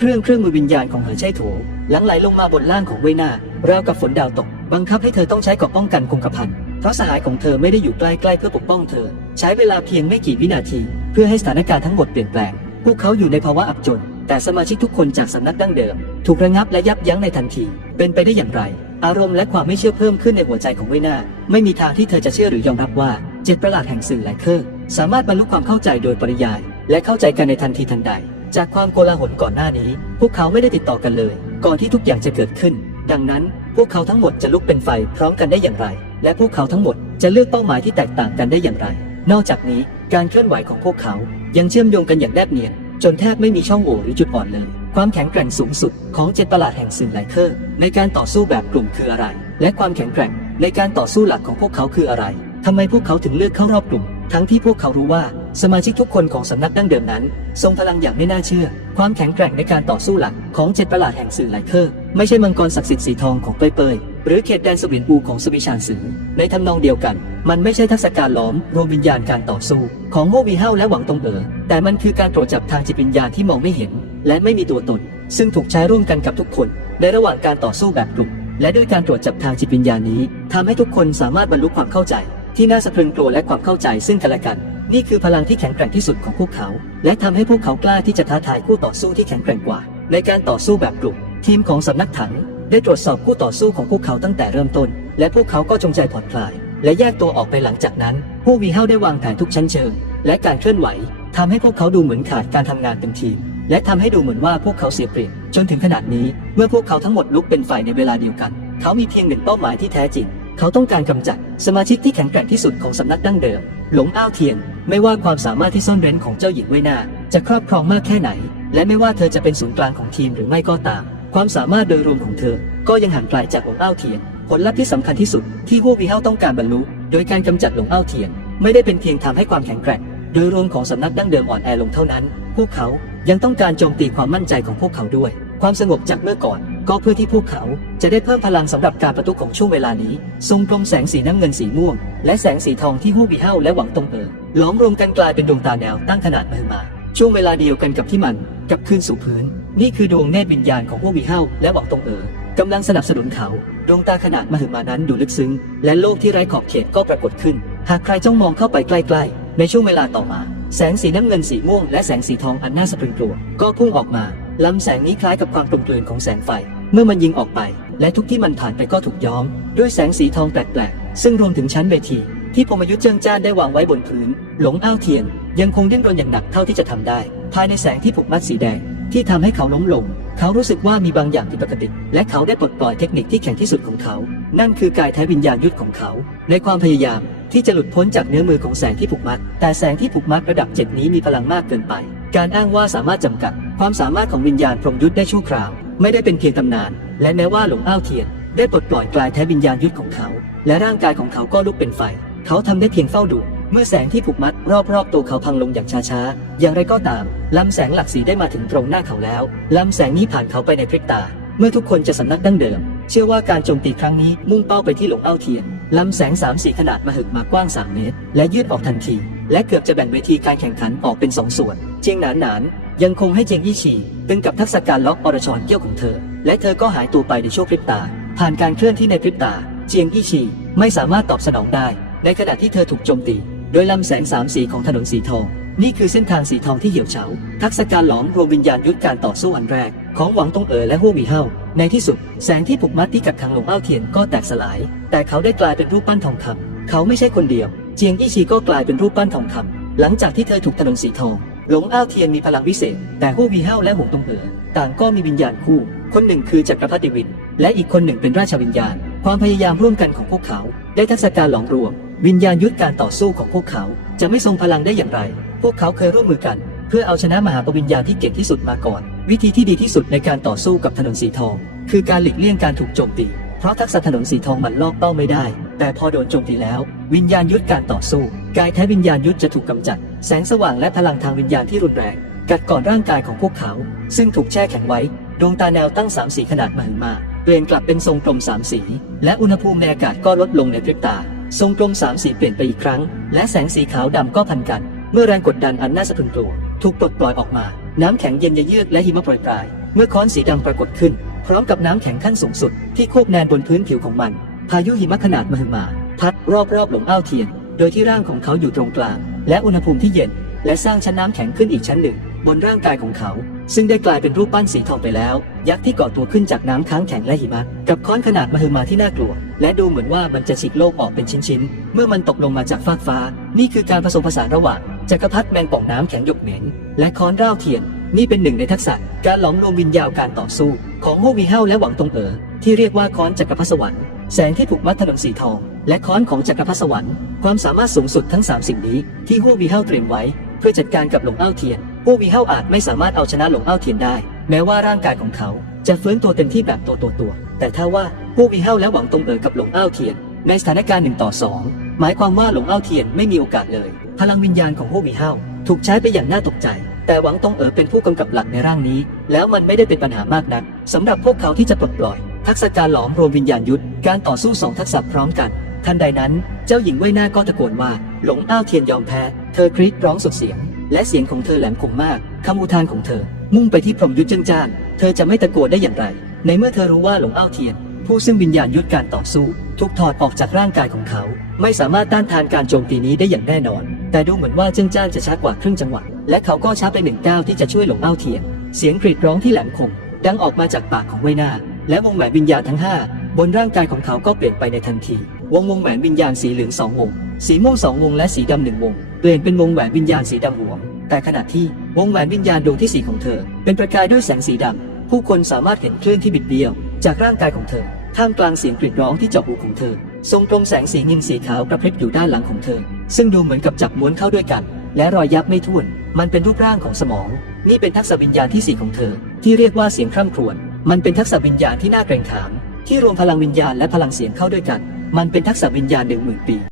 เครื่องเครื่องมือวิญญาณของเหอใช่โถหลังไหลลงมาบนล่างของเวนา ราวกับฝนดาวตก บังคับให้เธอต้องใช้กราะป้องกันคงกระพันเพราะสหายของเธอไม่ได้อยู่ใกล้ๆเพื่อปกป้องเธอ ใช้เวลาเพียงไม่กี่วินาที เพื่อให้สถานการณ์ทั้งหมดเปลี่ยนแปลง พวกเขาอยู่ในภาวะอับจน แต่สมาชิกทุกคนจากสำนักดั้งเดิม ถูกระงับและยับยั้งในทันที เป็นไปได้อย่างไร อารมณ์และความไม่เชื่อเพิ่มขึ้นในหัวใจของเวนา ไม่มีทางที่เธอจะเชื่อหรือยอมรับว่าเจ็ดประหลาดแห่งสื่อไลเคอร์สามารถบรรลุความเข้าใจโดยปริยาย และเข้าใจกันในทันทีทันใด จากความโกลาหลก่อนหน้านี้ พวกเขาไม่ได้ติดต่อกันเลย ก่อนที่ทุกอย่างจะเกิดขึ้น ดังนั้น พวกเขาทั้งหมดจะลุกเป็นไฟพร้อมกันได้อย่างไร และพวกเขาทั้งหมดจะเลือกเป้าหมายที่แตกต่างกันได้อย่างไร นอกจากนี้การเคลื่อนไหวของพวกเขา ยังเชื่อมโยงกันอย่างแนบเนียนจนแทบไม่มีช่องโหว่หรือจุดอ่อนเลย ความแข็งแกร่งสูงสุดของเจ็ดประหลาดแห่งสื่อไลเคอร์ ในการต่อสู้แบบกลุ่มคืออะไร และความแข็งแกร่งในการต่อสู้หลักของพวกเขาคืออะไรทำไมพวกเขาถึงเลือกเข้ารอบกลุ่ม ทั้งที่พวกเขารู้ว่าสมาชิกทุกคนของสำนักดั้งเดิมนั้น ทรงพลังอย่างไม่น่าเชื่อ ความแข็งแกร่งในการต่อสู้หลักของเจ็ดประหลาดแห่งสื่อไลเคอร์ ไม่ใช่มังกรศักดิ์สิทธิ์สีทองของเปยเปยหรือเขตแดนสวินปูของสวิชานสือ ในทำนองเดียวกัน มันไม่ใช่ทักษะการล้อมรวมวิญญาณการต่อสู้ ของโฮวีเฮาและหวังตงเอ๋อแต่มันคือการตรวจจับทางจิตวิญญาณที่มองไม่เห็น และไม่มีตัวตน ซึ่งถูกใช้ร่วมกันกับทุกคน ในระหว่างการต่อสู้แบบกลุ่มและด้วยการตรวจจับทางจิตวิญญาณนี้ทำให้ทุกคนสามารถบรรลุความเข้าใจ ที่น่าสะพรึงกลัวและความเข้าใจซึ่งกันและกัน นี่คือพลังที่แข็งแกร่งที่สุดของพวกเขา และทำให้พวกเขากล้าที่จะท้าทายคู่ต่อสู้ที่แข็งแกร่งกว่า ในการต่อสู้แบบกลุ่ม ทีมของสำนักถัง ได้ตรวจสอบคู่ต่อสู้ของพวกเขาตั้งแต่เริ่มต้น และพวกเขาก็จงใจผ่อนคลาย และแยกตัวออกไปหลังจากนั้นพวกวีเฮาได้วางแผนทุกชั้นเชิง และการเคลื่อนไหวทำให้พวกเขาดูเหมือนขาดการทำงานเป็นทีม และทำให้ดูเหมือนว่าพวกเขาเสียเปรียบจนถึงขนาดนี้ เมื่อพวกเขาทั้งหมดลุกเป็นฝ่ายในเวลาเดียวกัน เขามีเพียงหนึ่งเป้าหมายที่แท้จริง เขาต้องการกำจัดสมาชิกที่แข็งแกร่งที่สุดของสำนักดั้งเดิม หลงอ้าวเทียน ไม่ว่าความสามารถที่ซ่อนเร้นของเจ้าหญิงเวยนาจะครอบครองมากแค่ไหน และไม่ว่าเธอจะเป็นศูนย์กลางของทีมหรือไม่ก็ตาม ความสามารถโดยรวมของเธอ ก็ยังห่างไกลจากหลงอ้าวเทียน ผลลัพธ์ที่สำคัญที่สุดที่พวกวีเฮาต้องการบรรลุ โดยการกำจัดหลงอ้าวเทียน ไม่ได้เป็นเพียงทำให้ความแข็งแกร่ง โดยรวมของสำนักดั้งเดิมอ่อนแอลงเท่านั้น พวกเขายังต้องการโจมตีความมั่นใจของพวกเขาด้วย ความสงบจากเมื่อก่อน ก็เพื่อที่พวกเขาจะได้เพิ่มพลังสำหรับการประทุของช่วงเวลานี้ ทรงกลมแสงสีน้ำเงินสีม่วง และแสงสีทองที่ฮู้บีเฮาและหวังตงเอ๋อล้อมรวมกันกลายเป็นดวงตาแนวตั้งขนาดมหึมาช่วงเวลาเดียวกันกับที่มันกับคืนสู่พื้น นี่คือดวงเนตรวิญญาณของฮู้บีเฮาและหวังตงเอ๋อกำลังสนับสนุนเขาดวงตาขนาดมหึมานั้นดูลึกซึ้ง และโลกที่ไร้ขอบเขตก็ปรากฏขึ้น หากใครจ้องมองเข้าไปใกล้ๆ ในช่วงเวลาต่อมา แสงสีน้ำเงินสีม่วงและแสงสีทองอันน่าสะพรึงกลัวก็พุ่งออกมาลำแสงนี้คล้ายกับความกลมกลืนของแสงไฟ เมื่อมันยิงออกไป และทุกที่มันผ่านไปก็ถูกย้อม ด้วยแสงสีทองแปลกๆ ซึ่งรวมถึงชั้นเวที ที่พมยุทธ์เจิงจ้านได้วางไว้บนพื้น หลงอ้าวเทียน ยังคงดิ้นรนอย่างหนักเท่าที่จะทำได้ ภายในแสงที่ผูกมัดสีแดง ที่ทำให้เขาล้มลง เขารู้สึกว่ามีบางอย่างผิดปกติ และเขาได้ปลดปล่อยเทคนิคที่แข็งที่สุดของเขา นั่นคือกายแท้วิญญาณยุทธของเขา ในความพยายามที่จะหลุดพ้นจากเนื้อมือของแสงที่ผูกมัด แต่แสงที่ผูกมัดระดับเจ็ดนี้มีพลังมากเกินไป การอ้างว่าสามารถจำกัด ความสามารถของวิญญาณพรหมยุทธได้ชั่วคราว ไม่ได้เป็นเพียงตำนาน และแม้ว่าหลงอ้าวเทียน ได้ปลดปล่อยกลายแท้วิญญาณยุทธของเขา และร่างกายของเขาก็ลุกเป็นไฟ เขาทำได้เพียงเฝ้าดู เมื่อแสงที่ผูกมัดรอบๆตัวเขาพังลงอย่างช้าๆ อย่างไรก็ตามลำแสงหลักสีได้มาถึงตรงหน้าเขาแล้วลำแสงนี้ผ่านเขาไปในพริบตา เมื่อทุกคนจะสำนักดั้งเดิม เชื่อว่าการโจมตีครั้งนี้มุ่งเป้าไปที่หลงเอ้าเทียนลำแสงสามสีขนาดมหึมากว้าง 3 เมตร และยืดออกทันที และเกือบจะแบ่งเวทีการแข่งขันออกเป็นสองส่วน เจียงหนานหนาน ยังคงให้เจียงยี่ฉีตึงกับทักษะการล็อกอรชรเกี้ยวของเธอ และเธอก็หายตัวไปในช่วงพริบตา ผ่านการเคลื่อนที่ในพริบตา เจียงยี่ฉีไม่สามารถตอบสนองได้ ในขณะที่เธอถูกโจมตี โดยลำแสงสามสีของถนนสีทอง นี่คือเส้นทางสีทองที่เหี่ยวเฉา ทักษะการหลอมรวมวิญญาณยุทธการต่อสู้อันแรก ของหวังตงเอ๋อและฮู้หมีเฮาในที่สุด แสงที่ผูกมัดที่กักขังหลงเอ้าเทียนก็แตกสลาย แต่เขาได้กลายเป็นรูปปั้นทองคำเขาไม่ใช่คนเดียว เจียงอี้ชีก็กลายเป็นรูปปั้นทองคำหลังจากที่เธอถูกถนนสีทอง หลงอ้าวเทียนมีพลังวิเศษ แต่ฮู้หมีเฮาและหวงตงเอ๋อต่างก็มีวิญญาณคู่ คนหนึ่งคือจักรพรรดิวิน และอีกคนหนึ่งเป็นราชวิญญาณ ความพยายามร่วมกันของพวกเขา ได้ทักษะการหลอมรวม วิญญาณยุทธการต่อสู้ของพวกเขา จะไม่ทรงพลังได้อย่างไร พวกเขาเคยร่วมมือกัน เพื่อเอาชนะมหาปวิญญาณที่เก่งที่สุดมาก่อน วิธีที่ดีที่สุดในการต่อสู้กับถนนสีทอง คือการหลีกเลี่ยงการถูกโจมตี เพราะทักษะถนนสีทองมันลอกเป้าไม่ได้ แต่พอโดนโจมตีแล้ว วิญญาณยุทธการต่อสู้ กายแท้วิญญาณยุทธจะถูกกำจัด แสงสว่างและพลังทางวิญญาณที่รุนแรง กัดก่อนร่างกายของพวกเขา ซึ่งถูกแช่แข็งไว้ ดวงตาแนวตั้งสามสีขนาดมหึมาเปลี่ยนกลับเป็นทรงกลมสามสี และอุณหภูมิในอากาศก็ลดลงในพริบตา ทรงกลมสามสีเปลี่ยนไปอีกครั้ง และแสงสีขาวดำก็พันกัน เมื่อแรงกดดันอันน่าสะพรึงกลัวถูกปลดปล่อยออกมา น้ำแข็งเย็นเยือกและหิมะโปรยปลาย เมื่อค้อนสีดำปรากฏขึ้น พร้อมกับน้ำแข็งขั้นสูงสุด ที่ควบแนนบนพื้นผิวของมัน พายุหิมะขนาดมหึมา พัดรอบๆหลงอ้าวเทียน โดยที่ร่างของเขาอยู่ตรงกลาง และอุณหภูมิที่เย็น และสร้างชั้นน้ำแข็งขึ้นอีกชั้นหนึ่ง บนร่างกายของเขา ซึ่งได้กลายเป็นรูปปั้นสีทองไปแล้ว ยักษ์ที่ก่อตัวขึ้นจากน้ำค้างแข็งและหิมะ กับค้อนขนาดมหึมาที่น่ากลัว และดูเหมือนว่ามันจะฉีกโลกออกเป็นชิ้นๆ เมื่อมันตกลงมาจากฟากฟ้า นี่คือการผสมผสานระหว่างจักรพรรดิแมงป่องน้ำแข็งหยกเหม็น และค้อนร่าวเทียน นี่เป็นหนึ่งในทักษะการหลอมรวมวิญญาณการต่อสู้ ของโฮวีเฮาและหวังตงเอ๋อที่เรียกว่าค้อนจักรพรรดิสวรรค์ แสงที่ผูกมัดถนนสีทอง และค้อนของจักรพรรดิสวรรค์ ความสามารถสูงสุดทั้งสามสิ่งนี้ที่โฮวีเฮาเตรียมไว้ เพื่อจัดการกับหลงอ้าวเทียนโฮวีเฮาอาจไม่สามารถเอาชนะหลงอ้าวเทียนได้ แม้ว่าร่างกายของเขาจะฟื้นตัวเต็มที่แบบตัวตัวตัว แต่ถ้าว่าโฮวีเฮาและหวังตรงเอ๋อกับหลงอ้าวเทียน ในสถานการณ์หนึ่งต่อสองหมายความว่าหลงอ้าวเทียนไม่มีโอกาสเลย พลังวิญญาณของโฮวีเฮาถูกใช้ไปอย่างน่าตกใจแต่หวังตงเอ๋อเป็นผู้กำกับหลักในร่างนี้ แล้วมันไม่ได้เป็นปัญหามากนักสำหรับพวกเขาที่จะปลดปล่อย ทักษะการหลอมรวมวิญญาณยุทธการต่อสู้สองทักษะพร้อมกัน ทันใดนั้นเจ้าหญิงเว่ยหน้าก็ตะโกนว่า หลงอ้าวเทียนยอมแพ้ เธอกรีดร้องสุดเสียง และเสียงของเธอแหลมคมมากคำอุทานของเธอ มุ่งไปที่พรหมยุทธจ้งจ้านเธอจะไม่ตะโกนได้อย่างไร ในเมื่อเธอรู้ว่าหลงอ้าวเทียน ผู้ซึ่งวิญญาณยุทธการต่อสู้ ถูกถอดออกจากร่างกายของเขา ไม่สามารถต้านทานการโจมตีนี้ได้อย่างแน่นอน แต่ดูเหมือนว่าเจิ้งจ้านจะช้ากว่าครึ่งจังหวะและเขาก็ช้าไปหนึ่งก้าวที่จะช่วยหลงอ้าวเทียน เสียงกรีดร้องที่แหลมคมดังออกมาจากปากของเว่ยหน้า และวงแหวนวิญญาณทั้งห้าบนร่างกายของเขาก็เปลี่ยนไปในทันที วงวงแหวนวิญญาณสีเหลืองสองวง สีม่วงสองวงและสีดำหนึ่งวง เปลี่ยนเป็นวงแหวนวิญญาณสีดำหลวง แต่ขณะที่วงแหวนวิญญาณดวงที่สี่ของเธอ เป็นประกายด้วยแสงสีดำผู้คนสามารถเห็นคลื่นที่บิดเบี้ยว จากร่างกายของเธอ ท่ามกลางเสียงกรีดร้องที่เจาะหูของเธอ ทรงตรงแสงสีเงินสีขาวกระพริบอยู่ด้านหลังของเธอ ซึ่งดูเหมือนกับจับม้วนเข้าด้วยกัน และรอยยับไม่ถ้วน มันเป็นรูปร่างของสมอง นี่เป็นทักษะวิญญาณที่สี่ของเธอ ที่เรียกว่าเสียงคร่ำครวญ มันเป็นทักษะวิญญาณที่น่าเกรงขาม ที่รวมพลังวิญญาณและพลังเสียงเข้าด้วยกัน มันเป็นทักษะวิญญาณหนึ่งหมื่นปี